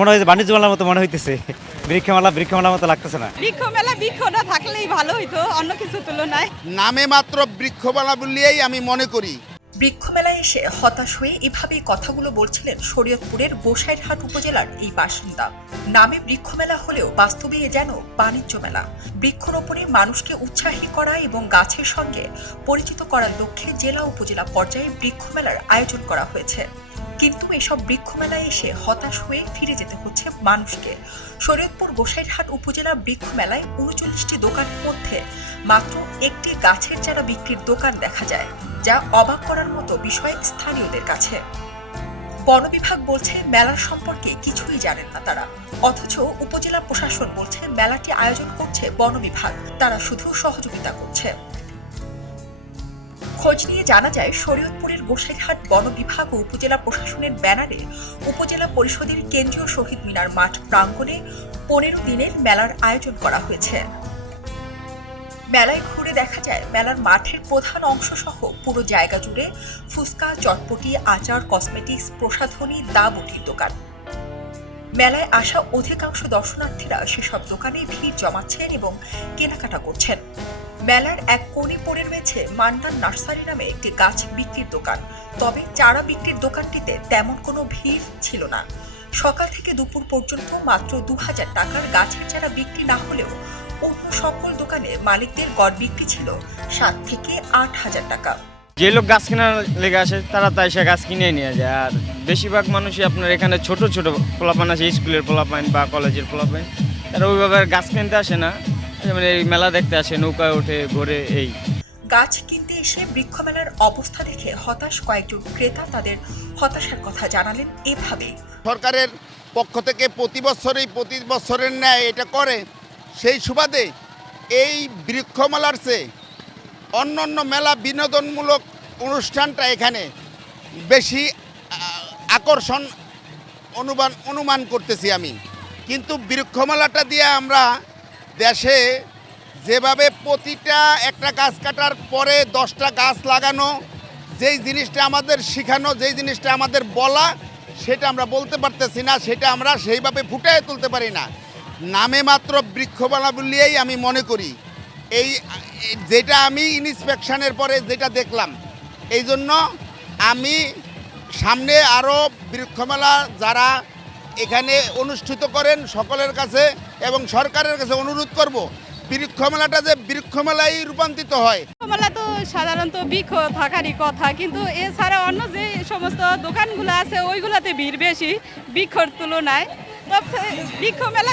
মনে হয় যে বাণিজ্য মেলার মতো মনে হইতেছে। বৃক্ষমেলার মতো লাগতেছে না। বৃক্ষটা থাকলেই ভালো হইতো অন্য কিছু তুলনায়। নামে মাত্র বৃক্ষমেলা বললেই আমি মনে করি। বৃক্ষমেলায় এসে হতাশ হয়ে এভাবেই কথাগুলো বলছিলেন শরীয়তপুরের গোসাইরহাট উপজেলার এই বাসিন্দা। নামে বৃক্ষমেলা হলেও বাস্তবে এ যেন বাণিজ্য মেলা। বৃক্ষরোপণে মানুষকে উৎসাহী করা এবং গাছের সঙ্গে পরিচিত করার লক্ষ্যে জেলা উপজেলা পর্যায়ে বৃক্ষমেলার আয়োজন করা হয়েছে। কিন্তু এসব বৃক্ষমেলায় এসে হতাশ হয়ে ফিরে যেতে হচ্ছে মানুষকে। শরীয়তপুর গোসাইরহাট উপজেলা বৃক্ষমেলায় ৩৯টি দোকানের মধ্যে মাত্র একটি গাছের চারা বিক্রির দোকান দেখা যায়, যা অবাক করার মতো বিষয় স্থানীয়দের কাছে। বন বিভাগ বলছে মেলার সম্পর্কে কিছুই জানেন না তারা, অথচ উপজেলা প্রশাসন বলছে মেলাটি আয়োজন করছে বন বিভাগ, তারা শুধু সহযোগিতা করছে। খোঁজ নিয়ে জানা যায় শরীয়তপুরের গোসাইরহাট বন বিভাগ ও উপজেলা প্রশাসনের ব্যানারে উপজেলা পরিষদের কেন্দ্রীয় শহীদ মিনার মাঠ প্রাঙ্গণে ১৫ দিনের মেলার আয়োজন করা হয়েছে। মেলায় ঘুরে দেখা যায় মেলার মাঠের প্রধান অংশ সহ পুরো জায়গা জুড়ে ফুচকা, চটপটি, আচার, কসমেটিক্স, প্রসাধনী, দা বটির দোকান। মেলায় আসা অধিকাংশ দর্শনার্থীরা সেসব দোকানে ভিড় জমাচ্ছেন এবং কেনাকাটা করছেন। মেলার এক কোণে পড়ে রয়েছে মান্নান নার্সারি নামে একটি গাছ বিক্রির দোকান, তবে চারা বিক্রির দোকানটিতে তেমন কোনো ভিড় ছিল না। সকাল থেকে দুপুর পর্যন্ত মাত্র ২,০০০ টাকার গাছের চারা বিক্রি না হলেও অন্য সকল দোকানে মালিকদের গড় বিক্রি ছিল ৭ থেকে ৮,০০০ টাকা। যে লোক গাছ কেনার লেগে আসে তারা তাই সে গাছ কিনে নিয়ে যায়। আর বেশিরভাগ মানুষই আপনার এখানে ছোট ছোট পোলাপান আছে, স্কুলের পোলাপান বা কলেজের পোলাপান, তারা ওইভাবে গাছ কিনতে আসে না, মানে এই মেলা দেখতে আসে, নৌকায় ওঠে, ঘোরে। এই গাছ কিনতে এসে বৃক্ষমেলার অবস্থা দেখে হতাশ কয়েকজন ক্রেতা তাদের হতাশার কথা জানালেন এভাবে। সরকারের পক্ষ থেকে প্রতি বছরের ন্যায় এটা করে, সেই সুবাদে এই বৃক্ষমেলার চেয়ে অন্য মেলা বিনোদনমূলক অনুষ্ঠানটা এখানে বেশি আকর্ষণ অনুমান করতেছি আমি। কিন্তু বৃক্ষমেলাটা দিয়ে আমরা দেশে যেভাবে প্রতিটা একটা গাছ কাটার পরে 10টা গাছ লাগানো, যেই জিনিসটা আমাদের শেখানো, যেই জিনিসটা আমাদের বলা, সেটা আমরা বলতে পারতেছি না, সেটা আমরা সেইভাবে ফুটিয়ে তুলতে পারি না। নামে মাত্র বৃক্ষমেলা বললেই আমি মনে করি। যেটা আমি ইন্সপেকশনের পরে যেটা দেখলাম, এই জন্য আমি সামনে আরও বৃক্ষমেলা যারা এখানে অনুষ্ঠিত করেন সকলের কাছে এবং সরকারের কাছে অনুরোধ করব, বৃক্ষমেলাটা যে বৃক্ষমেলায় রূপান্তরিত হয়। মেলা তো সাধারণত বৃক্ষ থাকারই কথা, কিন্তু এছাড়া অন্য যে সমস্ত দোকানগুলো আছে ওইগুলোতে ভিড় বেশি বৃক্ষর তুলনায়।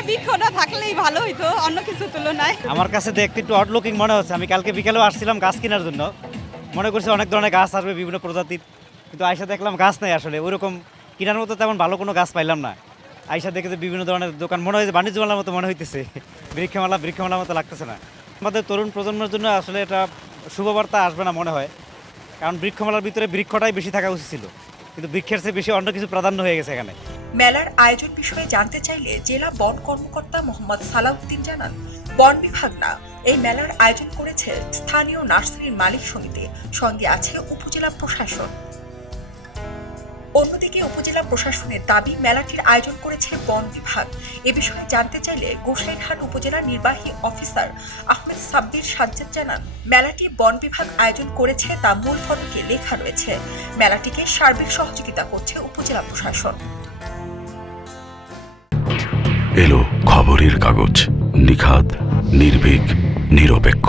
বৃক্ষটা থাকলেই ভালো হইতো অন্য কিছু তুলনায়। আমার কাছে দেখতে একটু অড লুকিং মনে হচ্ছে। আমি কালকে বিকেলেও আসছিলাম গাছ কেনার জন্য, মনে করছি অনেক ধরনের গাছ আসবে বিভিন্ন প্রজাতির, কিন্তু আইসা দেখলাম গাছ নেই। আসলে ওইরকম কেনার মতো তেমন ভালো কোনো গাছ পাইলাম না। আইসা দেখে যে বিভিন্ন ধরনের দোকান, মনে হয় যে বাণিজ্য মেলার মতো মনে হইতেছে। বৃক্ষমেলার মতো লাগতেছে না। আমাদের তরুণ প্রজন্মের জন্য আসলে এটা শুভবার্তা আসবে না মনে হয়, কারণ বৃক্ষমেলার ভিতরে বৃক্ষটাই বেশি থাকা উচিত ছিল, কিন্তু বৃক্ষের চেয়ে বেশি অন্য কিছু প্রাধান্য হয়ে গেছে এখানে। মেলার আয়োজন বিষয়ে জানতে চাইলে জেলা বন কর্মকর্তা মোহাম্মদ সালাউদ্দিন জানান, বন বিভাগ না, এই মেলার আয়োজন করেছে স্থানীয় নার্সারির মালিক সমিতি, সঙ্গে আছে উপজেলা প্রশাসন। অন্যদিকে উপজেলা প্রশাসনের দাবি মেলাটির আয়োজন করেছে বন বিভাগ। এ বিষয়ে জানতে চাইলে গোসাইরহাট উপজেলা নির্বাহী অফিসার আহমেদ সাব্বির সাজ্জাদ জানান, মেলাটি বন বিভাগ আয়োজন করেছে তা মূল ফলকে লেখা রয়েছে। মেলাটিকে সার্বিক সহযোগিতা করছে উপজেলা প্রশাসন। এলো খবরের কাগজ, নিখাত, নির্ভীক, নিরপেক্ষ।